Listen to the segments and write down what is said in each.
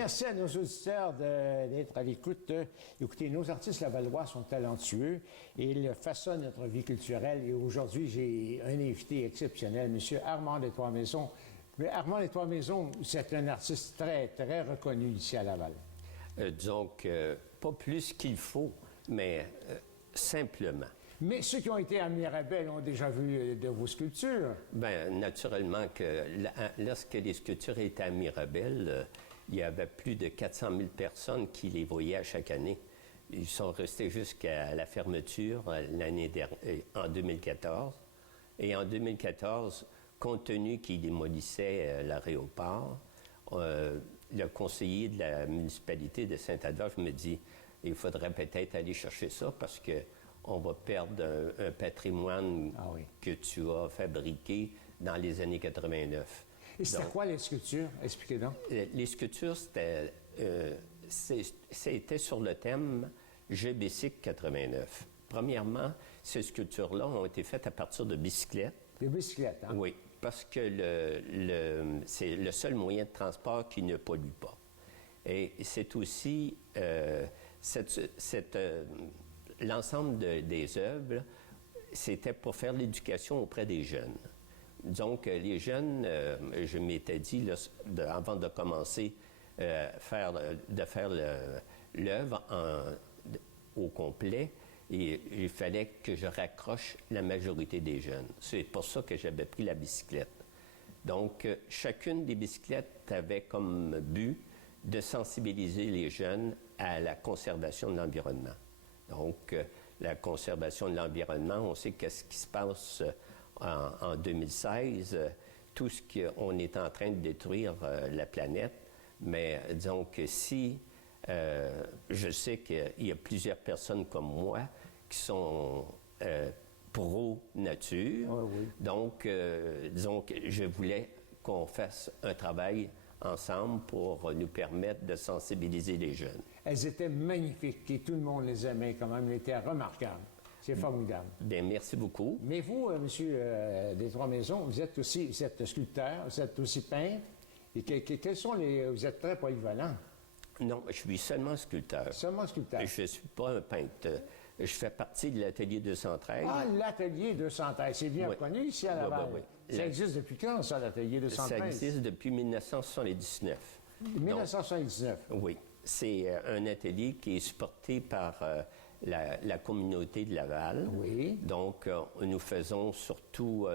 Merci à nos auditeurs d'être à l'écoute. Écoutez, nos artistes lavallois sont talentueux et ils façonnent notre vie culturelle. Et aujourd'hui, j'ai un invité exceptionnel, M. Armand des Trois-Maisons. Mais Armand des Trois-Maisons, c'est un artiste très, très reconnu ici à Laval. Disons que pas plus qu'il faut, mais simplement. Mais ceux qui ont été à Mirabel ont déjà vu de vos sculptures. Bien, naturellement que lorsque les sculptures étaient à Mirabel, il y avait plus de 400 000 personnes qui les voyaient à chaque année. Ils sont restés jusqu'à la fermeture en 2014. Et en 2014, compte tenu qu'ils démolissaient l'aéroport, le conseiller de la municipalité de Saint-Adolphe me dit « Il faudrait peut-être aller chercher ça parce que on va perdre un patrimoine que tu as fabriqué dans les années 89. » Et c'était quoi les sculptures? Expliquez donc. Les sculptures, c'était sur le thème « Je bicycle 89 ». Premièrement, ces sculptures-là ont été faites à partir de bicyclettes. Des bicyclettes, hein? Oui, parce que c'est le seul moyen de transport qui ne pollue pas. Et c'est aussi l'ensemble des œuvres, c'était pour faire l'éducation auprès des jeunes. Donc, les jeunes, je m'étais dit, avant de commencer de faire l'œuvre au complet, il fallait que je raccroche la majorité des jeunes. C'est pour ça que j'avais pris la bicyclette. Donc, chacune des bicyclettes avait comme but de sensibiliser les jeunes à la conservation de l'environnement. Donc, la conservation de l'environnement, on sait qu'est-ce qui se passe en 2016, tout ce qu'on est en train de détruire la planète, mais disons que si je sais qu'il y a plusieurs personnes comme moi qui sont pro-nature, donc disons que je voulais qu'on fasse un travail ensemble pour nous permettre de sensibiliser les jeunes. Elles étaient magnifiques et tout le monde les aimait quand même. Elles étaient remarquables. C'est formidable. Bien, merci beaucoup. Mais vous, monsieur des Trois-Maisons, vous êtes sculpteur, vous êtes aussi peintre. Et quels sont vous êtes très polyvalent. Non, je suis seulement sculpteur. Seulement sculpteur. Je ne suis pas un peintre. Je fais partie de l'Atelier 213. Ah, l'Atelier 213. C'est bien reconnu ici à Laval. Ça existe depuis quand, ça, l'Atelier 213? Ça existe depuis 1979. 1979? Oui. C'est un atelier qui est supporté par la communauté de Laval. Oui. Donc, nous faisons surtout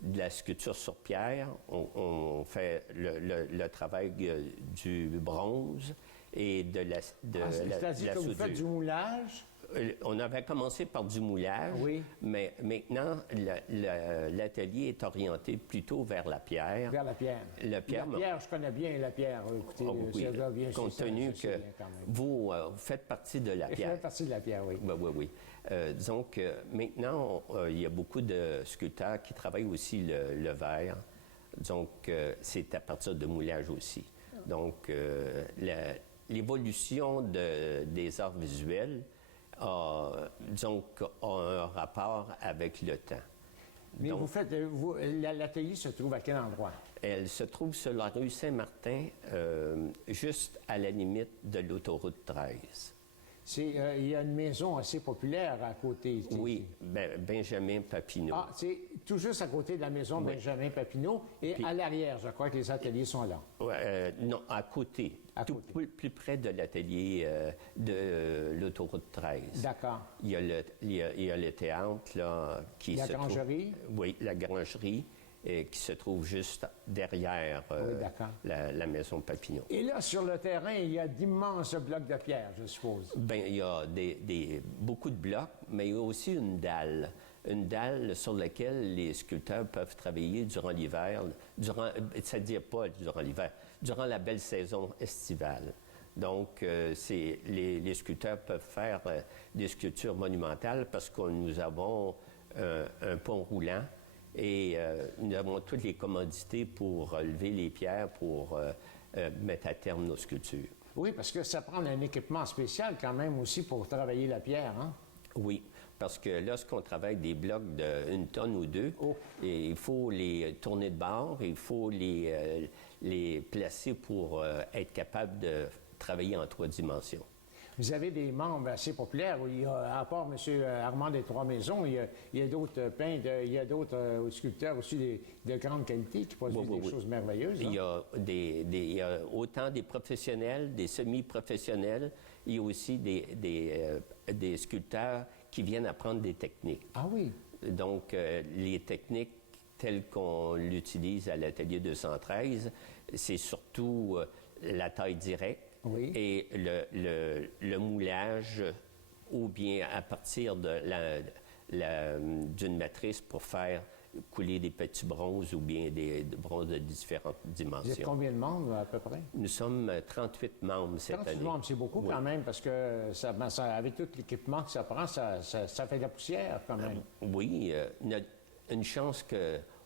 de la sculpture sur pierre. On fait le travail du bronze et de la c'est-à-dire que vous faites du moulage? On avait commencé par du moulage, mais maintenant, l'atelier est orienté plutôt vers la pierre. Vers la pierre. La pierre, je connais bien la pierre. Écoutez, bien compte tenu que vous faites partie de la pierre. Je fais partie de la pierre, oui. Oui. Disons que maintenant, il y a beaucoup de sculpteurs qui travaillent aussi le verre. Donc, c'est à partir de moulage aussi. Donc, l'évolution des arts visuels a un rapport avec le temps. Mais donc, l'atelier se trouve à quel endroit? Elle se trouve sur la rue Saint-Martin, juste à la limite de l'autoroute 13. Il y a une maison assez populaire à côté. Oui, Benjamin Papineau. Ah, c'est tout juste à côté de la maison Benjamin Papineau. Et à l'arrière, je crois que les ateliers sont là. Non, à côté. Plus près de l'atelier de l'autoroute 13. D'accord. Il y a le théâtre, là, qui se trouve... La grangerie? Oui, la grangerie. Qui se trouve juste derrière la maison Papineau. Et là, sur le terrain, il y a d'immenses blocs de pierre, je suppose. Bien, il y a beaucoup de blocs, mais il y a aussi une dalle. Une dalle sur laquelle les sculpteurs peuvent travailler durant l'hiver, c'est-à-dire pas durant l'hiver, durant la belle saison estivale. Donc, les sculpteurs peuvent faire des sculptures monumentales parce que nous avons un pont roulant. Et nous avons toutes les commodités pour lever les pierres pour mettre à terme nos sculptures. Oui, parce que ça prend un équipement spécial quand même aussi pour travailler la pierre, hein? Oui, parce que lorsqu'on travaille des blocs d'1 tonne ou 2, et il faut les tourner de bord, il faut les placer pour être capable de travailler en 3 dimensions. Vous avez des membres assez populaires. Il y a, à part M. Armand des Trois-Maisons, il y a d'autres peintres, il y a d'autres sculpteurs aussi de grande qualité qui produisent des choses merveilleuses. Il y a il y a autant des professionnels, des semi-professionnels, il y a aussi des sculpteurs qui viennent apprendre des techniques. Ah oui? Donc, les techniques telles qu'on l'utilise à l'atelier 213, c'est surtout la taille directe. Oui. Et le moulage, ou bien à partir d'une matrice pour faire couler des petits bronzes ou bien des bronzes de différentes dimensions. Vous êtes combien de membres à peu près? Nous sommes 38 membres cette 38 année. membres, c'est beaucoup quand même, parce que avec tout l'équipement que ça prend, ça fait de la poussière quand même. Oui, une chance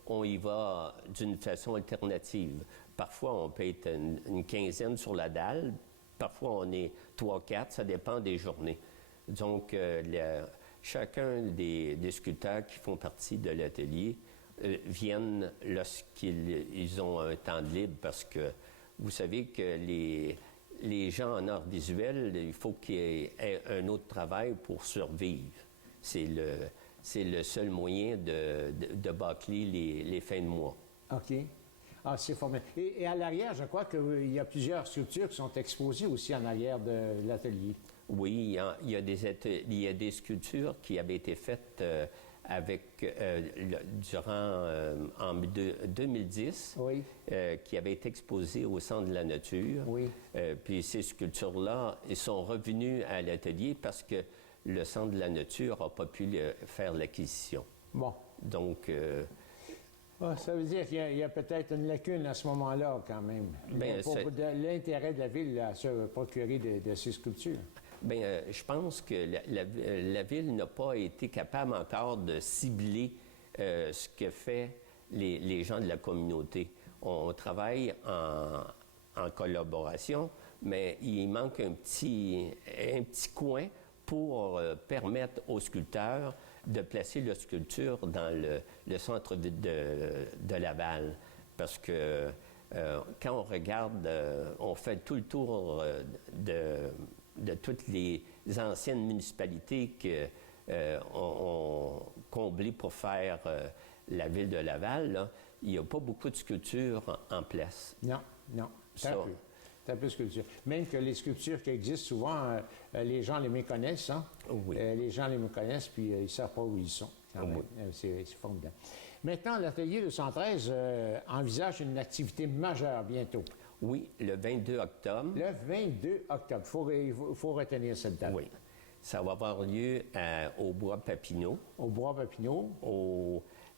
qu'on y va d'une façon alternative. Parfois, on peut être une quinzaine sur la dalle. Parfois, on est 3-4, ça dépend des journées. Donc, chacun des sculpteurs qui font partie de l'atelier viennent lorsqu'ils ont un temps de libre, parce que vous savez que les gens en art visuel, il faut qu'ils aient un autre travail pour survivre. C'est le seul moyen de bâcler les fins de mois. OK. Ah, c'est formidable. Et à l'arrière, je crois qu'il y a plusieurs sculptures qui sont exposées aussi en arrière de l'atelier. Oui, il y a des sculptures qui avaient été faites en 2010, oui. Qui avaient été exposées au Centre de la nature. Oui. Puis ces sculptures-là, ils sont revenus à l'atelier parce que le Centre de la nature n'a pas pu faire l'acquisition. Bon. Donc... ça veut dire qu'il y a peut-être une lacune à ce moment-là, quand même. Pour l'intérêt de la ville à se procurer de ces sculptures. Bien, je pense que la ville n'a pas été capable encore de cibler ce que fait les gens de la communauté. On travaille en collaboration, mais il manque un petit coin pour permettre aux sculpteurs de placer leur sculpture dans le centre de Laval. Parce que quand on regarde, on fait tout le tour de toutes les anciennes municipalités qu'on comblé pour faire la ville de Laval, là, il n'y a pas beaucoup de sculptures en place. Non, très peu. Très peu de sculptures. Même que les sculptures qui existent, souvent, les gens les méconnaissent. Hein? Oui. Les gens les méconnaissent, puis ils ne savent pas où ils sont. Oui. C'est formidable. Maintenant, l'atelier 213 envisage une activité majeure bientôt. Oui, le 22 octobre. Le 22 octobre. Il faut retenir cette date. Oui. Ça va avoir lieu au Bois Papineau. Au Bois Papineau.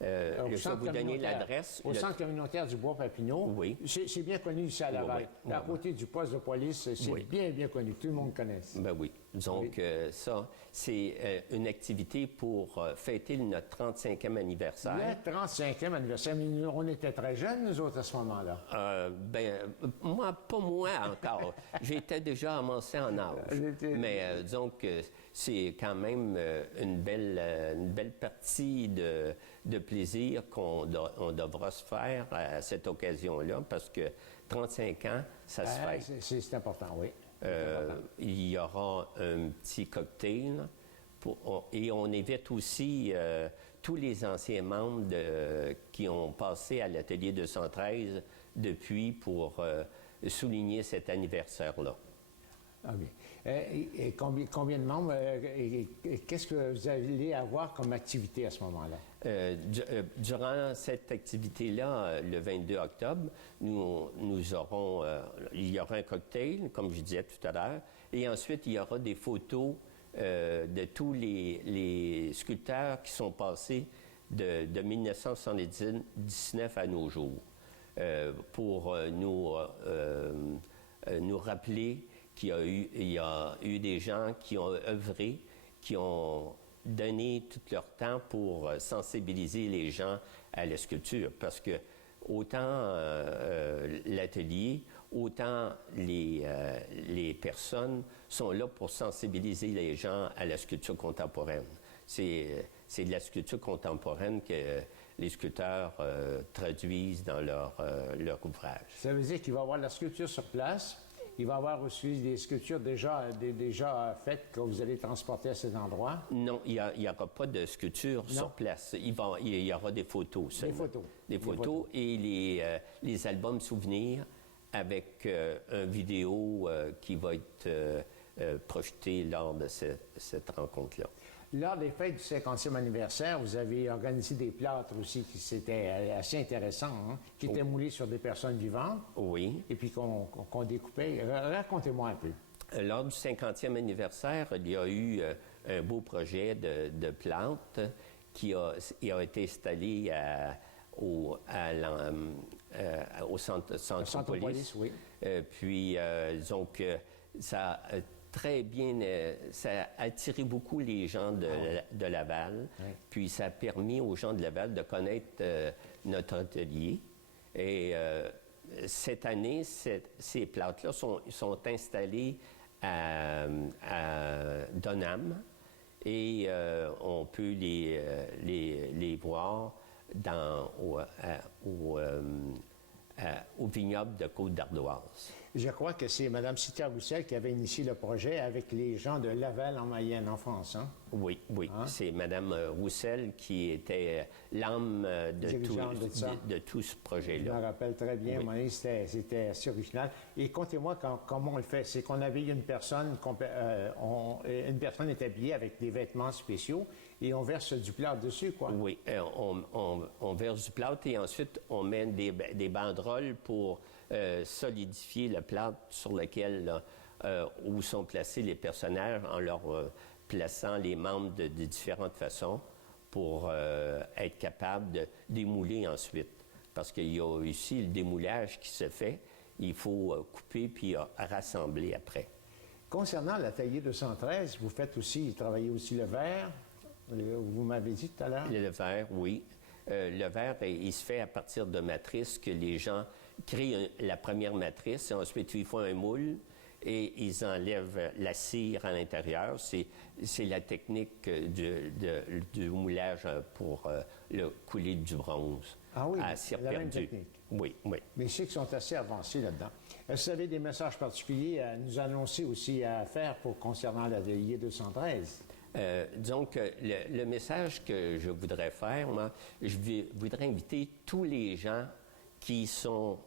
Je vais vous donner l'adresse. Au centre communautaire du Bois Papineau. Oui. C'est bien connu ici à Laval. Oui. À côté du poste de police, c'est bien connu. Tout le monde connaît. Ben oui. Donc, ça, c'est une activité pour fêter notre 35e anniversaire. Le 35e anniversaire. Mais on était très jeunes, nous autres, à ce moment-là. Pas moi encore. J'étais déjà avancé en âge. Mais disons que c'est quand même une belle partie de plaisir qu'on devra se faire à cette occasion-là, parce que 35 ans, ça se fête. C'est important, oui. Il y aura un petit cocktail et on invite aussi tous les anciens membres qui ont passé à l'atelier 213 depuis pour souligner cet anniversaire-là. Ah bien. Et combien de membres? Qu'est-ce que vous allez avoir comme activité à ce moment-là? Durant cette activité-là, le 22 octobre, nous aurons, il y aura un cocktail, comme je disais tout à l'heure, et ensuite, il y aura des photos de tous les sculpteurs qui sont passés de 1979 à nos jours, pour nous rappeler qu'il y a eu des gens qui ont œuvré, qui ont donné tout leur temps pour sensibiliser les gens à la sculpture. Parce que autant l'atelier, autant les personnes sont là pour sensibiliser les gens à la sculpture contemporaine. c'est de la sculpture contemporaine que les sculpteurs traduisent dans leur ouvrage. Ça veut dire qu'il va y avoir de la sculpture sur place. Il va y avoir aussi des sculptures déjà faites que vous allez transporter à cet endroit. Non, il n'y aura pas de sculpture sur place. Il y aura des photos seulement. Des photos et les albums souvenirs avec une vidéo qui va être projetée lors de cette rencontre-là. Lors des fêtes du 50e anniversaire, vous avez organisé des plâtres aussi qui c'était assez intéressant, hein, qui étaient moulés sur des personnes vivantes. Oui. Et puis qu'on découpait. Racontez-moi un peu. Lors du 50e anniversaire, il y a eu un beau projet de plâtre qui a été installé au Centropolis. Oui. Puis, disons que ça a très bien, ça a attiré beaucoup les gens de Laval. Oui. Puis, ça a permis aux gens de Laval de connaître notre atelier. Et cette année, ces plâtres-là sont installés à Donham et on peut les voir au vignoble de Côte-d'Ardoise. Je crois que c'est Mme Cynthia Roussel qui avait initié le projet avec les gens de Laval en Mayenne, en France. Hein? Oui. Hein? C'est Mme Roussel qui était l'âme de tout ce projet-là. Je me rappelle très bien. Oui. C'était assez original. Et contez-moi comment on le fait. C'est qu'on avait une personne est habillée avec des vêtements spéciaux et on verse du plâtre dessus, quoi. Oui, on verse du plâtre et ensuite on met des banderoles pour solidifier le plâtre sur lequel où sont placés les personnages en leur plaçant les membres de différentes façons pour être capable de démouler ensuite. Parce qu'il y a ici le démoulage qui se fait, il faut couper puis rassembler après. Concernant l'atelier 213, vous travaillez aussi le verre, vous m'avez dit tout à l'heure. Le verre, oui. Le verre, il se fait à partir de matrices que les gens créent la première matrice et ensuite ils font un moule et ils enlèvent la cire à l'intérieur. C'est la technique du moulage pour le couler du bronze. Ah oui, à cire la perdue. même technique. Oui. Mais je sais qu'ils sont assez avancés là-dedans. Est-ce que vous avez des messages particuliers à nous annoncer aussi à faire concernant l'atelier 213? Disons que le message que je voudrais faire, moi, je voudrais inviter tous les gens qui sont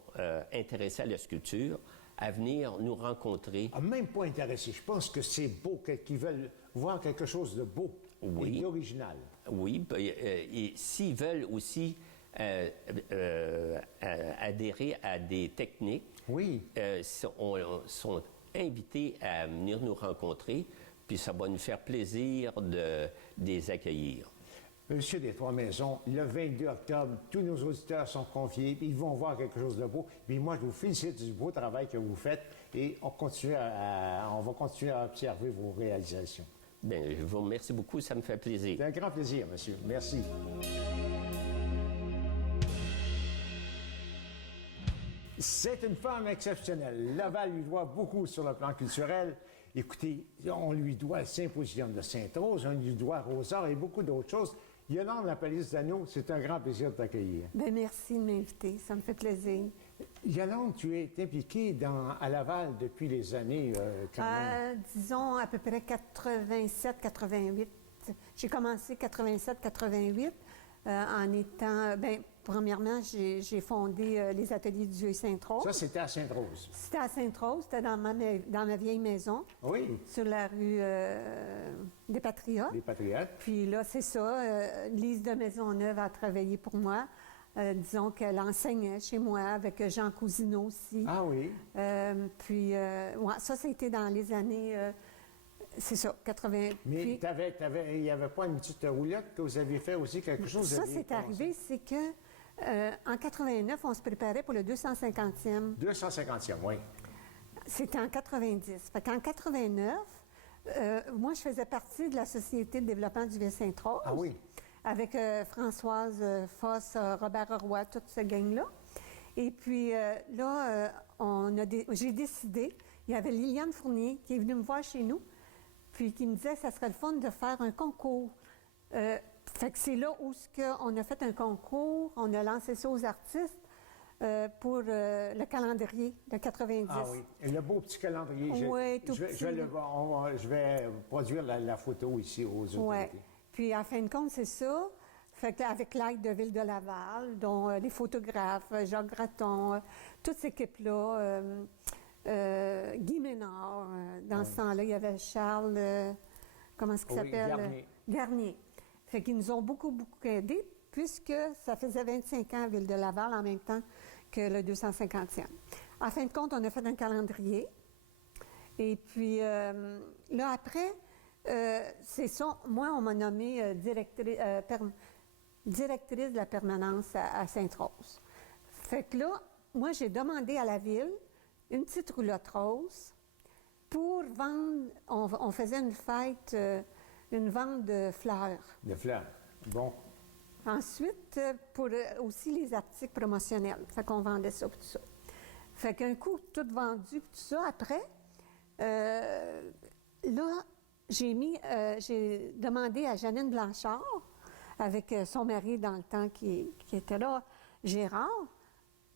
intéressés à la sculpture à venir nous rencontrer. Ah, même pas intéressés. Je pense que c'est beau, qu'ils veulent voir quelque chose de beau et d'original. Oui, et s'ils veulent aussi adhérer à des techniques, oui. sont invités à venir nous rencontrer, puis ça va nous faire plaisir de les accueillir. Monsieur des Trois-Maisons, le 22 octobre, tous nos auditeurs sont conviés, ils vont voir quelque chose de beau. Puis moi, je vous félicite du beau travail que vous faites et on va continuer à observer vos réalisations. Bien, je vous remercie beaucoup, ça me fait plaisir. C'est un grand plaisir, monsieur. Merci. C'est une femme exceptionnelle. Laval lui doit beaucoup sur le plan culturel. Écoutez, on lui doit le Symposium de Sainte-Rose, on lui doit Rosard et beaucoup d'autres choses. Yolande Lapalisse-Dano, c'est un grand plaisir de t'accueillir. Bien, merci de m'inviter, ça me fait plaisir. Yolande, tu es impliquée à Laval depuis les années quand même. Disons à peu près 87-88. J'ai commencé 87-88 en étant... Bien, premièrement, j'ai fondé les ateliers du Vieux Sainte-Rose. Ça, c'était à Sainte-Rose. C'était à Sainte-Rose, c'était dans ma vieille maison. Oui. Sur la rue des Patriotes. Des Patriotes. Puis là, c'est ça. Lise de Maisonneuve a travaillé pour moi. Disons qu'elle enseignait chez moi avec Jean Cousineau aussi. Ah oui. Puis, ouais, ça a été dans les années... c'est ça, 80. Mais puis, il n'y avait pas une petite roulotte que vous aviez fait aussi, quelque chose? Ça, c'est arrivé, c'est que en 89, on se préparait pour le 250e. 250e, oui. C'était en 90. Fait qu'en 89, moi, je faisais partie de la Société de développement du Vieux-Sainte-Rose. Ah oui. Avec Françoise Foss, Robert Roy, toute ce gang-là. Et puis là, j'ai décidé, il y avait Liliane Fournier qui est venue me voir chez nous, puis qui me disait que ça serait le fun de faire un concours Fait que c'est là où on a fait un concours, on a lancé ça aux artistes pour le calendrier de 90. Ah oui, le beau petit calendrier. Oui, tout je petit. je vais produire la photo ici aux autorités. Oui. Puis, en fin de compte, c'est ça. Fait qu'avec l'aide de Ville de Laval, dont les photographes, Jacques Gratton, toute cette équipe-là, Guy Ménard, dans ce temps-là, il y avait Charles, comment est-ce qu'il Oui, s'appelle? Garnier. Fait qu'ils nous ont beaucoup, beaucoup aidés, puisque ça faisait 25 ans à Ville de Laval en même temps que le 250e. En fin de compte, on a fait un calendrier. Et puis, là, après, c'est ça. Moi, on m'a nommée directrice de la permanence à Sainte-Rose. Fait que là, moi, j'ai demandé à la ville une petite roulotte rose pour vendre. On faisait une fête, une vente de fleurs. De fleurs. Bon. Ensuite, pour aussi les articles promotionnels. Fait qu'on vendait ça, tout ça. Fait qu'un coup, tout vendu, tout ça, après, là, j'ai demandé à Janine Blanchard, avec son mari dans le temps qui était là, Gérard.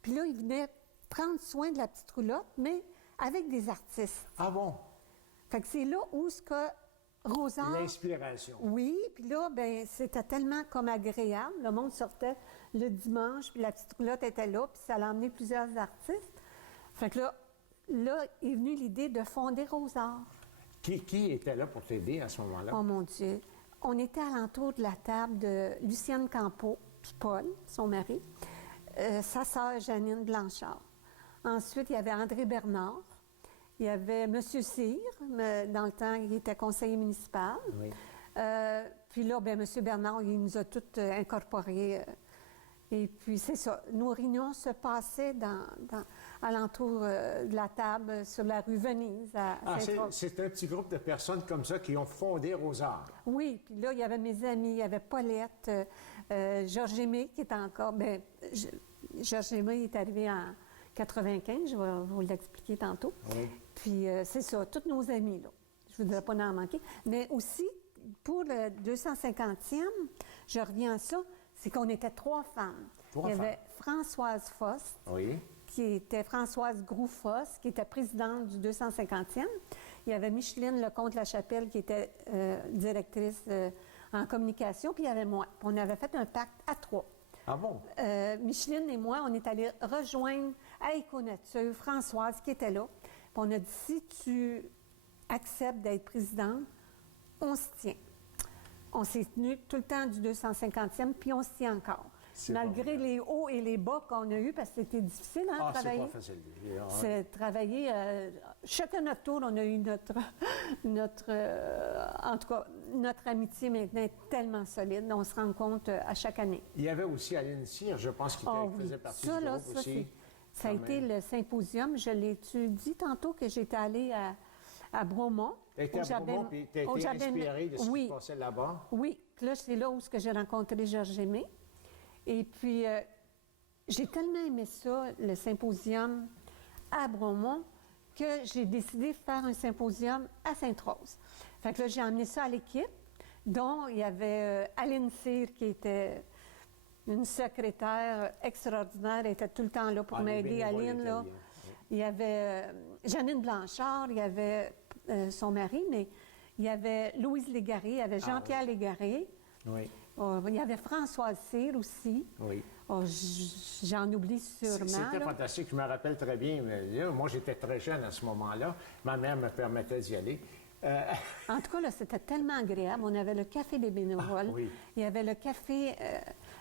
Puis là, il venait prendre soin de la petite roulotte, mais avec des artistes. Ah bon? Fait que c'est là où ce que Rosard... L'inspiration. Oui, puis là, ben c'était tellement comme agréable. Le monde sortait le dimanche, puis la petite roulotte était là, puis ça a emmené plusieurs artistes. Fait que là est venue l'idée de fonder Rosard. Qui était là pour t'aider à ce moment-là? Oh mon Dieu! On était alentour de la table de Lucienne Campeau, puis Paul, son mari, sa sœur Janine Blanchard. Ensuite, il y avait André Bernard, il y avait M. Cyr, dans le temps, il était conseiller municipal. Oui. Puis là, bien, M. Bernard, il nous a toutes incorporés. Et puis, c'est ça. Nos réunions se passaient alentour de la table sur la rue Venise à Sainte-Rose. C'est un petit groupe de personnes comme ça qui ont fondé Rosard. Oui, puis là, il y avait mes amis, il y avait Paulette, Georges Aimé qui est encore... Bien, Georges Aimé est arrivé en 95, je vais vous l'expliquer tantôt. Oui. Puis c'est ça, tous nos amis, là. Je ne voudrais pas en manquer. Mais aussi, pour le 250e, je reviens à ça, c'est qu'on était 3 femmes. Il y avait Françoise Foss, Oui. qui était Françoise Groux-Foss, qui était présidente du 250e. Il y avait Micheline Lecomte-Lachapelle, qui était directrice en communication. Puis il y avait moi. Puis on avait fait un pacte à 3. Ah bon? Micheline et moi, on est allés rejoindre à Éco-Nature Françoise, qui était là. Puis on a dit, si tu acceptes d'être présidente, on se tient. On s'est tenu tout le temps du 250e, puis on se tient encore. Malgré les hauts et les bas qu'on a eus, parce que c'était difficile, hein, travailler. C'est pas facile. C'est travailler... chacun notre tour, on a eu en tout cas, notre amitié maintenant est tellement solide. On se rend compte à chaque année. Il y avait aussi Aline Cyr, je pense, qui faisait partie du groupe aussi. Ça a été le symposium. Je l'ai-tu dit tantôt que j'étais allée à Bromont. Tu étais à Bromont, puis tu as été inspirée de ce qui se passait là-bas? Oui. Puis là, c'est là où j'ai rencontré Georges Aimé. Et puis, j'ai tellement aimé ça, le symposium à Bromont, que j'ai décidé de faire un symposium à Sainte-Rose. Fait que là, j'ai emmené ça à l'équipe, dont il y avait Aline Cyr, qui était une secrétaire extraordinaire, elle était tout le temps là pour m'aider, Aline, là. Oui. Il y avait Janine Blanchard, il y avait son mari, mais il y avait Louise Légaré, il y avait Jean-Pierre Légaré. Oui. Il y avait Françoise Cyr aussi. Oui. J'en oublie sûrement. C'était fantastique, je me rappelle très bien. Moi, j'étais très jeune à ce moment-là. Ma mère me permettait d'y aller. En tout cas, là, c'était tellement agréable. On avait le café des bénévoles. Oui. Il y avait le café,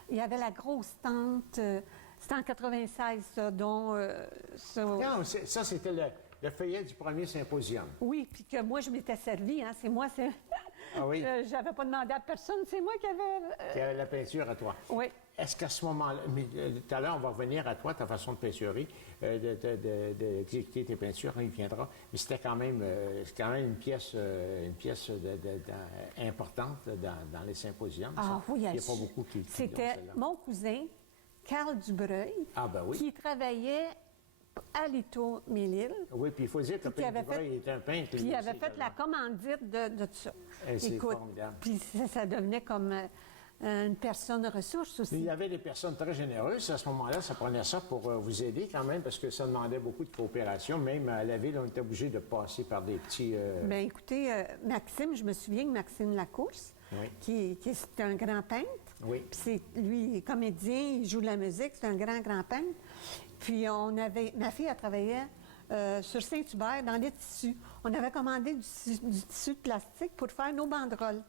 il y avait la grosse tente. C'était en 96, ça, dont... Non, ça, c'était le feuillet du premier symposium. Oui, puis que moi, je m'étais servi. Hein, c'est moi, c'est... Ah oui? J'avais pas demandé à personne, c'est moi qui avais... Qui avait la peinture à toi. Oui. Est-ce qu'à ce moment-là... Mais tout à l'heure, on va revenir à toi, ta façon de peinturer, d'exécuter tes peintures, on y viendra. Mais c'était quand même une pièce importante dans les symposiums. Ah oui, il n'y a pas beaucoup qui c'était mon cousin, Carl Dubreuil, oui. qui travaillait Alito Mélile. Oui, puis il faut dire que Puis il avait Peinture, il est un peintre. Puis lui il avait aussi, fait la également. commandite de tout ça. Et c'est formidable. Puis ça devenait comme une personne ressource aussi. Il y avait des personnes très généreuses. À ce moment-là, ça prenait ça pour vous aider quand même, parce que ça demandait beaucoup de coopération. Même à la ville, on était obligé de passer par des petits... Bien, écoutez, Maxime, je me souviens que Maxime Lacourse, Oui. qui c'est un grand peintre. Oui. Puis lui, il est comédien, il joue de la musique, c'est un grand peintre. Puis ma fille, elle travaillait sur Saint-Hubert dans les tissus. On avait commandé du tissu de plastique pour faire nos banderoles.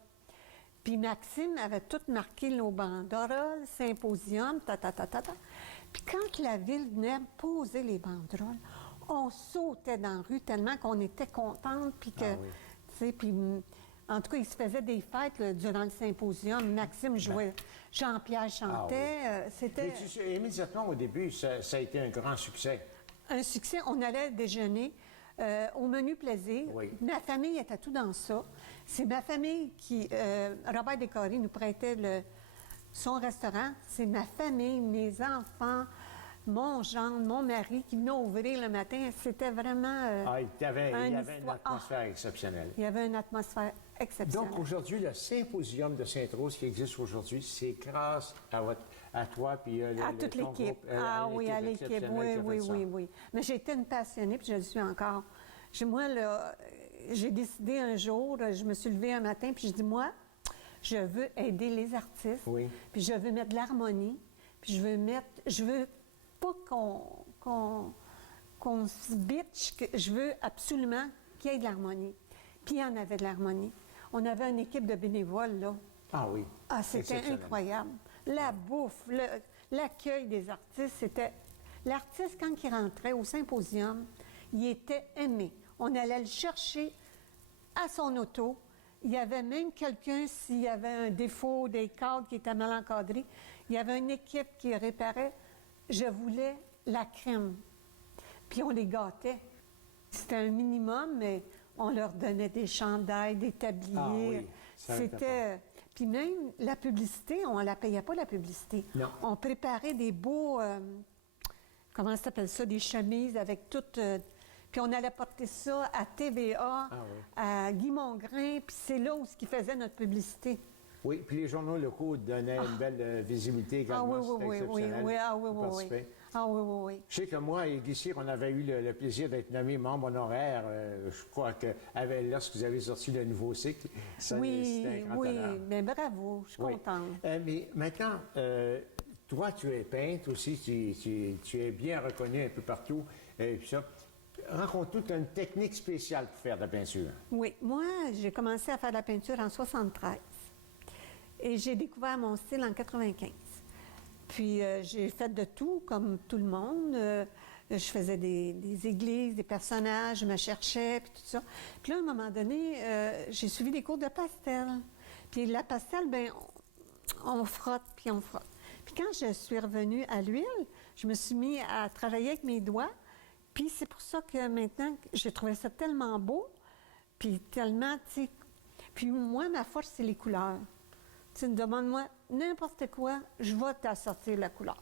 Puis Maxime avait tout marqué nos banderoles, symposium, Puis quand la ville venait poser les banderoles, on sautait dans la rue tellement qu'on était contente, puis que, oui. tu sais, puis en tout cas, il se faisait des fêtes là, durant le symposium. Maxime jouait, Jean-Pierre chantait, c'était Mais immédiatement au début, ça a été un grand succès. un succès. On allait déjeuner au menu plaisir. Oui. Ma famille était tout dans ça. C'est ma famille qui... Robert Descarrés nous prêtait son restaurant. C'est ma famille, mes enfants, mon gendre, mon mari qui venait ouvrir le matin. C'était vraiment... Il y avait une histoire. atmosphère exceptionnelle. Il y avait une atmosphère exceptionnelle. Donc aujourd'hui, le symposium de Sainte-Rose qui existe aujourd'hui, c'est grâce à toi puis à toute ton l'équipe. groupe, Oui, à l'équipe. exceptionnelle qui a fait ça. Oui. Mais j'ai été une passionnée, puis je le suis encore. Moi, là, j'ai décidé un jour, je me suis levée un matin, puis je dis, moi, je veux aider les artistes, Oui. puis je veux mettre de l'harmonie, puis je veux pas qu'on se bitche, je veux absolument qu'il y ait de l'harmonie. Puis il y en avait de l'harmonie. On avait une équipe de bénévoles, là. Ah oui. Ah, c'était Exceptionnel. incroyable. La bouffe, l'accueil des artistes, c'était... L'artiste, quand il rentrait au symposium, il était aimé. On allait le chercher à son auto. Il y avait même quelqu'un, s'il y avait un défaut des cadres qui étaient mal encadrés, il y avait une équipe qui réparait. Je voulais la crème. Puis on les gâtait. C'était un minimum, mais on leur donnait des chandails, des tabliers. Ah oui, ça a été C'était... Puis même la publicité, on ne la payait pas, la publicité. Non. On préparait des beaux... comment ça s'appelle ça? Des chemises avec toutes... puis on allait porter ça à TVA, oui. à Guy Mongrain, puis c'est là où ce qui faisait notre publicité. Oui, puis les journaux locaux donnaient une belle visibilité Ah également. oui, C'était oui, exceptionnel de oui. participer. Ah oui. Je sais que moi et Guy Cyr, on avait eu le plaisir d'être nommés membres honoraires. Je crois que lorsque vous avez sorti le nouveau cycle, ça c'était un grand honneur. mais bravo, je suis Oui. contente. Mais maintenant, toi, tu es peintre aussi, tu es bien reconnu un peu partout. Puis ça. Raconte-nous, tu as une technique spéciale pour faire de la peinture. Oui, moi, j'ai commencé à faire de la peinture en 73. Et j'ai découvert mon style en 95. Puis j'ai fait de tout, comme tout le monde. Je faisais des églises, des personnages, je me cherchais, puis tout ça. Puis là, à un moment donné, j'ai suivi des cours de pastel. Puis la pastel, bien, on frotte, puis on frotte. Puis quand je suis revenue à l'huile, je me suis mis à travailler avec mes doigts. Puis c'est pour ça que maintenant, j'ai trouvé ça tellement beau, puis tellement, tu sais... Puis moi, ma force, c'est les couleurs. Tu sais, demande-moi n'importe quoi, je vais t'assortir la couleur.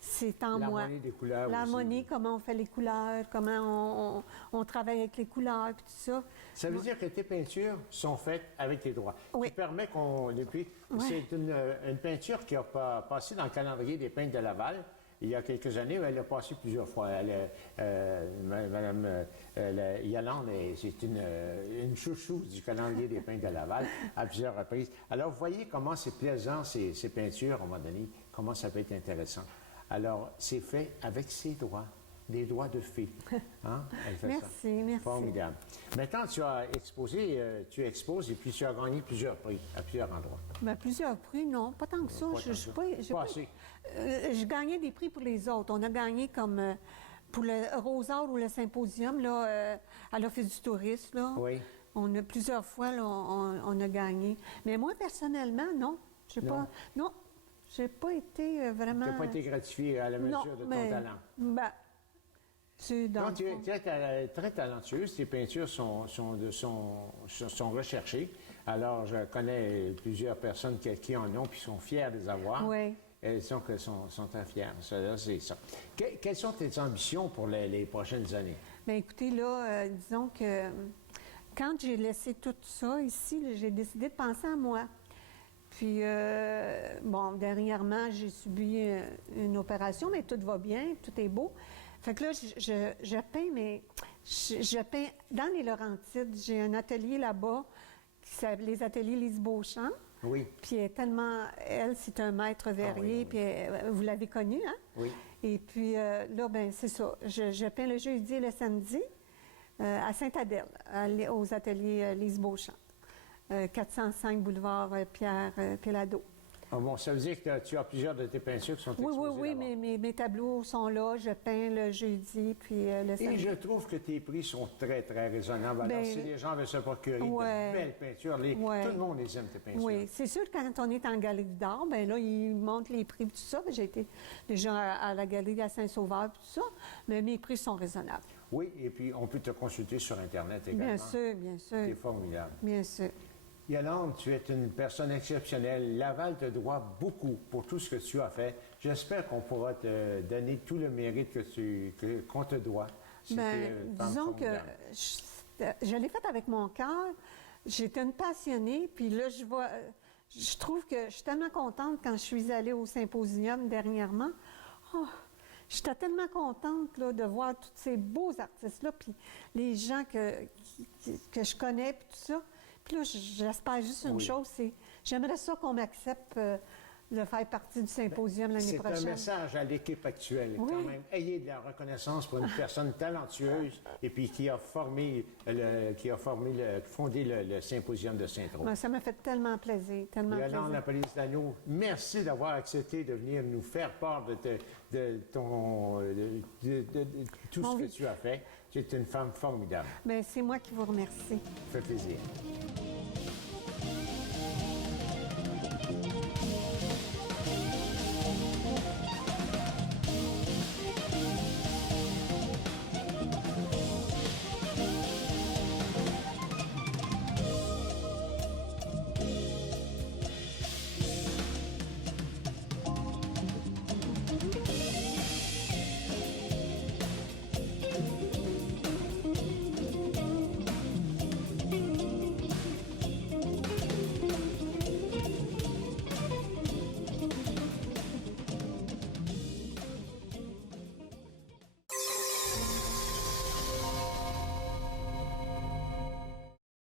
C'est en moi. L'harmonie des couleurs L'harmonie, aussi. comment on fait les couleurs, comment on travaille avec les couleurs, puis tout ça. Ça veut dire que tes peintures sont faites avec tes doigts. Oui. Tu permets qu'on... Depuis, Oui. c'est une peinture qui a passé dans le calendrier des peintres de Laval. Il y a quelques années, elle a passé plusieurs fois. Madame Yolande, c'est une chouchou du calendrier des peintres de Laval à plusieurs reprises. Alors, vous voyez comment c'est plaisant, ces peintures, à un moment donné, comment ça peut être intéressant. Alors, c'est fait avec ses doigts, des doigts de fée. Hein? Elle fait ça. Merci. Formidable. Maintenant, tu as exposé, tu exposes et puis tu as gagné plusieurs prix à plusieurs endroits. Bien, plusieurs prix, non, pas tant que ça. Pas tant que ça. Pas assez. Je gagnais des prix pour les autres. On a gagné comme pour le Rosard ou le Symposium là, à l'Office du tourisme. Là. Oui. On a plusieurs fois, là, on a gagné. Mais moi, personnellement, non. Non, j'ai pas été vraiment... Tu n'as pas été gratifié à la mesure de ton talent. Ben, c'est dans Non, le tu fond. es très talentueuse. Tes peintures sont recherchées. Alors, je connais plusieurs personnes qui en ont puis sont fiers de les avoir. Oui. elles sont très fières. Ça, là, c'est ça. Quelles sont tes ambitions pour les prochaines années? Bien, écoutez, là, disons que quand j'ai laissé tout ça ici, là, j'ai décidé de penser à moi. Puis, bon, dernièrement, j'ai subi une opération, mais tout va bien, tout est beau. Fait que là, je peins, mais je peins dans les Laurentides. J'ai un atelier là-bas, les ateliers Lise Beauchamp. Oui. Puis elle, c'est un maître verrier, oui. puis vous l'avez connu, hein? Oui. Et puis là, ben c'est ça. Je peins le jeudi et le samedi à Sainte-Adèle, aux ateliers Lise Beauchamp. 405 boulevard Pierre Pellado. Ah bon, ça veut dire que tu as plusieurs de tes peintures qui sont exposées Oui, là-bas. mes tableaux sont là. Je peins le jeudi, puis le samedi. Et je trouve que tes prix sont très, très raisonnables. Alors, Ben, si les gens veulent se procurer ouais. de belles peintures, Ouais. tout le monde les aime, tes peintures. Oui, c'est sûr que quand on est en galerie d'art, ben là, ils montent les prix, tout ça. J'ai été déjà à la galerie à Saint-Sauveur, tout ça, mais mes prix sont raisonnables. Oui, et puis on peut te consulter sur Internet également. Bien sûr, bien sûr. C'est formidable. Bien sûr. Yolande, tu es une personne exceptionnelle. Laval te doit beaucoup pour tout ce que tu as fait. J'espère qu'on pourra te donner tout le mérite qu'on te doit. Bien, une femme disons que formidable. je l'ai fait avec mon cœur. J'étais une passionnée, puis là, je trouve que je suis tellement contente quand je suis allée au symposium dernièrement. Oh, j'étais tellement contente là, de voir tous ces beaux artistes-là, puis les gens que je connais, puis tout ça. Puis là, j'espère juste une chose, c'est j'aimerais ça qu'on m'accepte de faire partie du symposium l'année prochaine. C'est un message à l'équipe actuelle, Oui. quand même. Ayez de la reconnaissance pour une personne talentueuse et puis qui a fondé le symposium de Saint-Roch. Ben, ça m'a fait tellement plaisir, tellement Yolande plaisir. Napolis-Dagneault, merci d'avoir accepté de venir nous faire part de tout ce que tu as fait. Tu es une femme formidable. Ben, c'est moi qui vous remercie. Ça fait plaisir.